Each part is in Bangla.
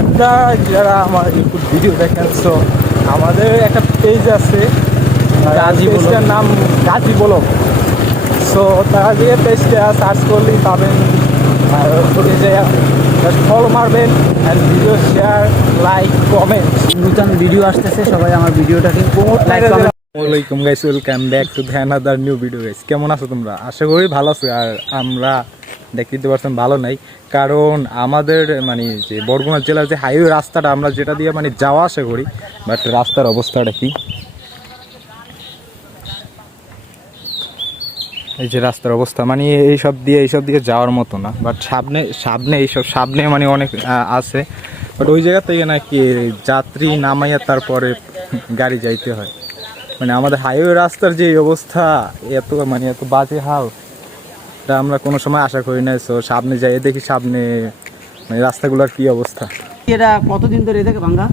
আপনারা যারা আমার ইউটিউব ভিডিও দেখেন, সো আমাদের একটা পেজ আছে, পেজটার নাম গাজী ব্লগ। সো তারা দিয়ে পেজটা সার্চ করলেই পাবেন, আর পেজে ফলো মারবেন, and video share, like, comment. নতুন ভিডিও আসতেছে, সবাই আমার ভিডিওটাকে লাইক কমেন্ট। ওয়ালাইকুম guys, welcome back to the another new video guys. কেমন আছো তোমরা? আশা করি ভালো আছো। আর আমরা দেখতে পারছেন ভালো নাই, কারণ আমাদের মানে যে বরগুনা জেলার যে হাইওয়ে রাস্তাটা আমরা যেটা দিয়ে মানে যাওয়া আসা করি, বাট রাস্তার অবস্থাটা কি, এই যে রাস্তার অবস্থা মানে এইসব দিয়ে যাওয়ার মতো না। বাট সামনে মানে অনেক আছে, বাট ওই জায়গা থেকে নাকি যাত্রী নামাইয়া তারপরে গাড়ি যাইতে হয়। মানে আমাদের হাইওয়ে রাস্তার যে অবস্থা, এত বাজে হাল, এটা আমরা কোনো সময় আশা করি না। সো সামনে যাই দেখি সামনে মানে রাস্তাগুলোর কি অবস্থা। এটা কতদিন ধরে এটাকে ভাঙ্গা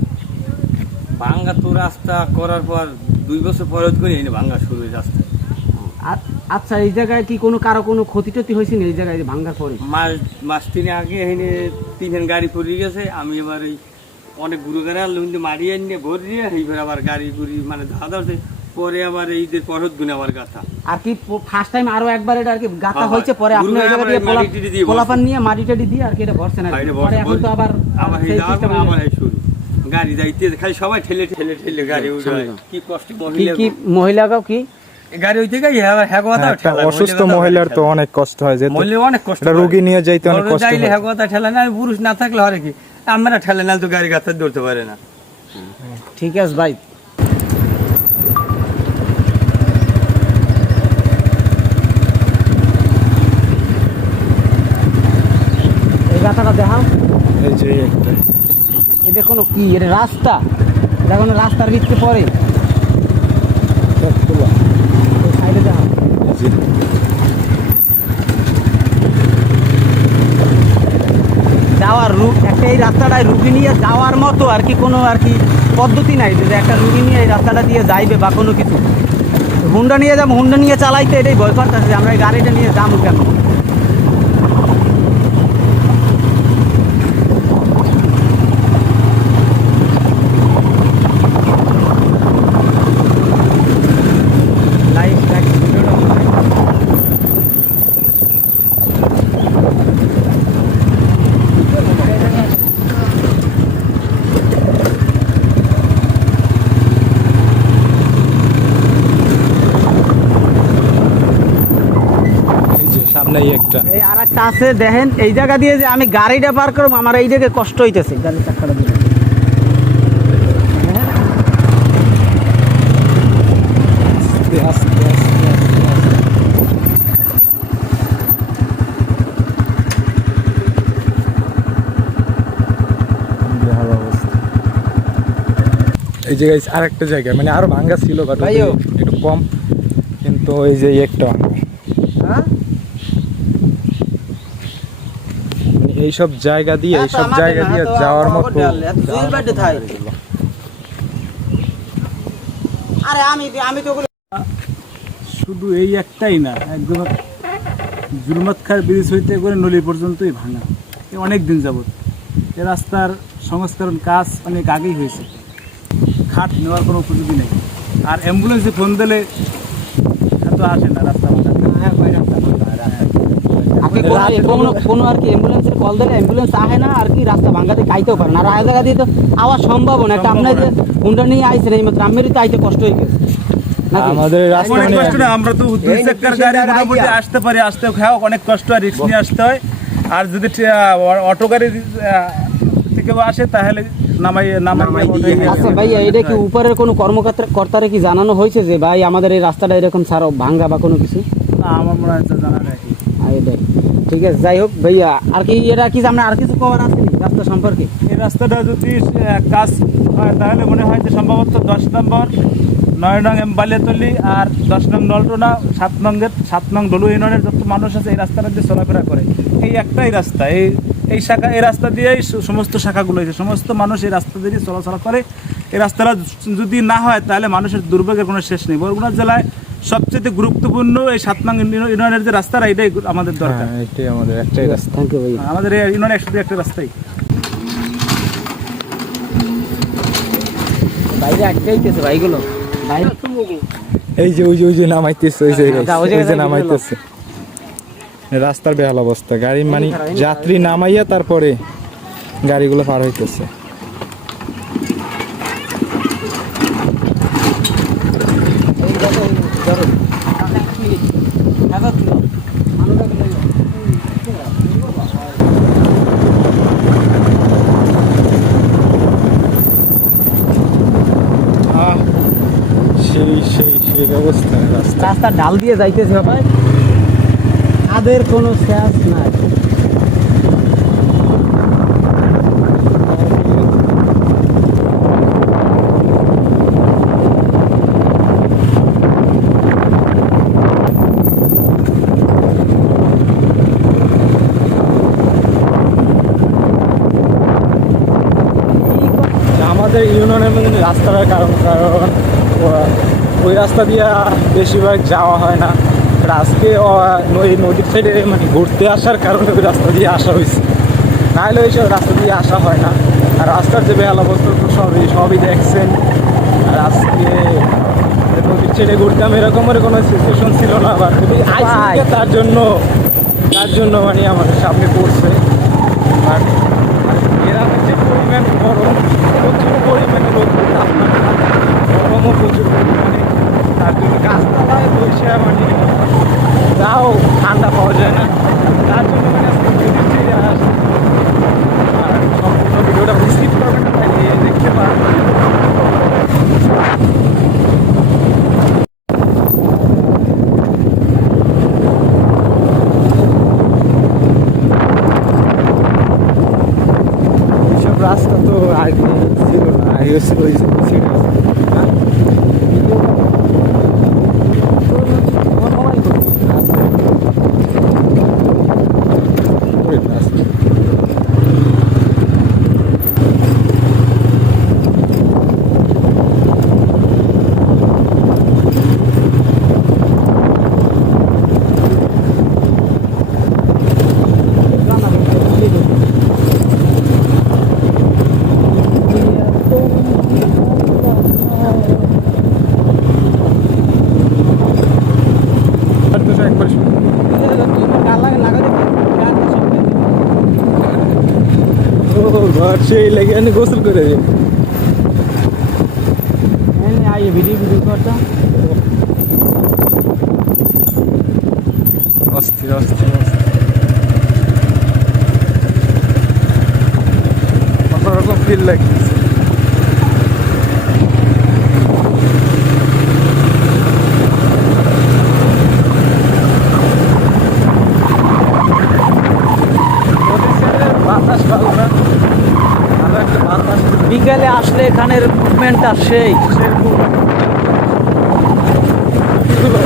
তো রাস্তা করার পর 2 বছর পরে করে ভাঙ্গা শুরু হয়ে রাস্তা। আচ্ছা, এই জায়গায় কি কারো কোনো ক্ষতি টতি হয়েছে না? এই জায়গায় ভাঙ্গার পরে মাস 3 আগে এখানে 3 গাড়ি পড়ে গেছে। আমি এবার এই অনেক গুরু গাড়ি আনলাম, মারিয়ে নিয়ে ভরে নিয়ে এইবার আবার গাড়ি গুড়ি মানে ধাঁধা হচ্ছে, পরে আবার এইদের পরত গুনে আবার গাথা। আর কি ফার্স্ট টাইম আরো একবার এটা আর কি গাথা হয়েছে, পরে আপনি এই জায়গা দিয়ে পোলাপান নিয়ে মাটি টাটি দিয়ে আর কি এটা ভরছেন। পরে এখন তো আবার সেই সিস্টেম আবার শুরু গাড়ি যাইতে খালি সবাই ঠেলে গাড়ি উঠায়। কি কষ্ট মহিলাকেও কি গাড়ি হইতে গিয়ে অসুস্থ মহিলার তো অনেক কষ্ট হয়, যে অনেক কষ্ট, রোগী নিয়ে যাইতে অনেক কষ্ট হয়। হেগোতা ঠেলা না, পুরুষ না থাকলে হরে কি আমরা ঠেলে না তো গাড়ি গাছে ধরতে পারে না। ঠিক আছে ভাই, এই গাথাটা দেখাও। এই যে একটা, এটা কোনো কি, এটা রাস্তা, এটা কোনো রাস্তার ভিতরে পড়ে। সাইডে দেখাও। যাওয়ার একটা এই রাস্তাটায় রুগী নিয়ে যাওয়ার মতো আর কি কোনো আর কি পদ্ধতি নাই, যে একটা রুগী নিয়ে এই রাস্তাটা দিয়ে যাইবে বা কোনো কিছু। হুন্ডা নিয়ে যাবো, হুন্ডা নিয়ে চালাইতে এটাই ভয় করতেছে যে আমরা এই গাড়িটা নিয়ে যাবো কেন। সামনেই একটা, এই আর একটা আছে দেখেন, এই জায়গা দিয়ে যে আমি গাড়িটা পার করবো আমার এই জায়গায় কষ্ট হইতেছে গাড়ির চাকাটা দিয়ে। এই যে আরেকটা জায়গা মানে আরো ভাঙ্গা ছিল, বাট একটু কম, কিন্তু এই যে একটা ভাঙ্গা। এইসব জায়গা দিয়ে যাওয়ার মতো। শুধু এই একটাই না, একদম জুলমত খার ব্রিজ হইতে করে নলি পর্যন্তই ভাঙা, অনেক দিন যাবত। এই রাস্তার সংস্করণ কাজ অনেক আগেই হয়েছে, খাট নেওয়ার কোনো উপযোগী নেই। আর অ্যাম্বুলেন্সে ফোন দিলে এত আসে না রাস্তা কোনো আর কি অ্যাম্বুলেন্সের কল দিলে অ্যাম্বুলেন্স আহে না, আর কি রাস্তা ভাঙাতে খাইতেও পারে না। আর আয় জায়গা দিয়ে তো আওয়াজ সম্ভব না, একটা আপনার যে হুন্ডা নিয়ে আইসেন এই মাত্র আমেরই তো আইতে কষ্ট হয়ে গেছে। আমাদের রাস্তা অনেক কষ্ট না, আমরা তো 2 চাকার গাড়ি মোটামুটি আসতে পারি, আসতে অনেক কষ্ট আর রিস্ক নিয়ে আসতে হয়। আর যদি অটো গাড়ি থেকেও আসে তাহলে নামাই দিয়ে। আচ্ছা ভাইয়া, এটা কি উপরের কোনো কর্মকর্তারে কি জানানো হয়েছে যে ভাই আমাদের এই রাস্তাটা এরকম ছাড়ো ভাঙ্গা বা কোনো কিছু? না, আমার মনে হয় জানা নেই। এটাই ঠিক আছে। যাই হোক ভাইয়া, আর কি এটা কি আমরা আর কিছু কভার আছে রাস্তা সম্পর্কে? এই রাস্তাটা যদি কাজ হয় তাহলে মনে হয় যে সম্ভবত 10 নম্বর 9 নং বালিয়াতলি আর 10 নং নলটোনা 7 নং ডলু ইউনিয়নের যত মানুষ আছে এই রাস্তাটা দিয়ে চলাফেরা করে। এই একটাই রাস্তা, এই শাখা, এই রাস্তা দিয়েই সমস্ত শাখাগুলো হয়েছে, সমস্ত মানুষ এই রাস্তা দিয়ে চলাচল করে। এই রাস্তাটা যদি না হয় তাহলে মানুষের দুর্ভোগের কোনো শেষ নেই। বরগুনা জেলায় সবচেয়ে গুরুত্বপূর্ণ এই 7 নং ইউনিয়নের যে রাস্তাটা, এটাই আমাদের দরকার। এটাই আমাদের একটাই রাস্তা। থ্যাংক ইউ ভাইয়া। আমাদের এই ইউনিয়নে শুধু একটা রাস্তাই। বাইরে আটকাইতেছে ভাইগুলো বাইরে এই যে ওই যে নামাইতেছে ওই যে ওই ওই যে জায়গায় নামাইতেছে রাস্তার বেহাল অবস্থা গাড়ি মানে যাত্রী নামাইয়া তারপরে গাড়িগুলো পার হইতেছে সেই সেই সেই অবস্থা রাস্তা রাস্তার ডাল দিয়ে যাইতেছে ভাই তাদের কোনো শেষ নাই আমাদের ইউনিয়নের মধ্যে রাস্তাটার কারণ ওই রাস্তা দিয়ে বেশিরভাগ যাওয়া হয় না আর আজকে এই নদীর সাইডে মানে ঘুরতে আসার কারণে ওই রাস্তা দিয়ে আসা হয়েছে নাহলে ওই সব রাস্তা দিয়ে আসা হয় না আর রাস্তার যে বেহাল অবস্থা তো সবই দেখছেন আর আজকে নদীর সাইডে ঘুরতাম এরকমের কোনো সিচুয়েশন ছিল না আবার যদি আইসিকে তার জন্য মানে আমাদের সামনে পড়ছে আর গ্রামের যে পরিমাণ গরম প্রচুর পরিমাণে তাপমাত্রা গরমও প্রচুর পরিমাণে তার জন্য গাছপালায় বসে মানে তাও ঠান্ডা পাওয়া যায় না তার জন্য মানে আজকে নদীর ছেড়ে আসে আর সম্পূর্ণ ভিডিওটা স্কিপ করবেন না তাই দেখতে পারবেন রাস্তা তো আগে ছিল না আগে ছিল ওই ছিল সেই লেগে আমি গোসল করে দিই आइए वीडियो करता অস্থির অস্থির অন্যরকম ফিল লাগছে বাতাস ভালো না ভালো একটা বাতাস বিকেলে আসলে এখানের মুভমেন্টটা সেই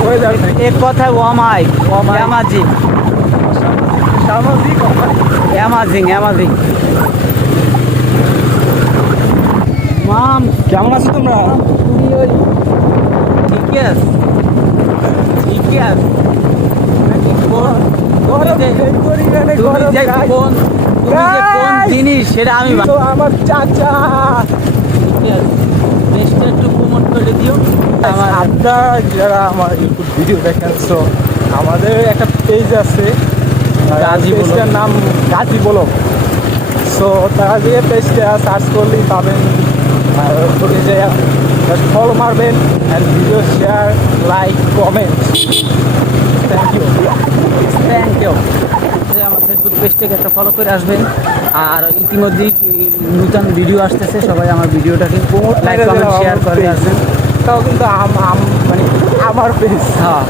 ওয়েদার নাই এক কথায় ওয়ামাই অ্যামাজিং সামাজিক অ্যামাজিং মাম কেমন আছো তোমরা ঠিক আছে তুমি যে কোন জিনিস সেটা আমি আমার চাচা বেশটা একটু প্রমোট করে দিও আপনারা যারা আমার ইউটিউব ভিডিও দেখেন সো আমাদের একটা পেজ আছে গাজী ব্লগ। পেজটার নাম গাজী ব্লগ সো তারা দিয়ে পেজটা সার্চ করলেই পাবেন আর ওখানে যে ফলো মারবেন and video share like comment thank you আমার ফেসবুক পেজটাকে একটা ফলো করে আসবেন আর ইতিমধ্যেই নতুন ভিডিও আসতেছে সবাই আমার ভিডিওটাকে লাইক কমেন্ট শেয়ার করে আসবেন তাও কিন্তু মানে আমার পেজ হ্যাঁ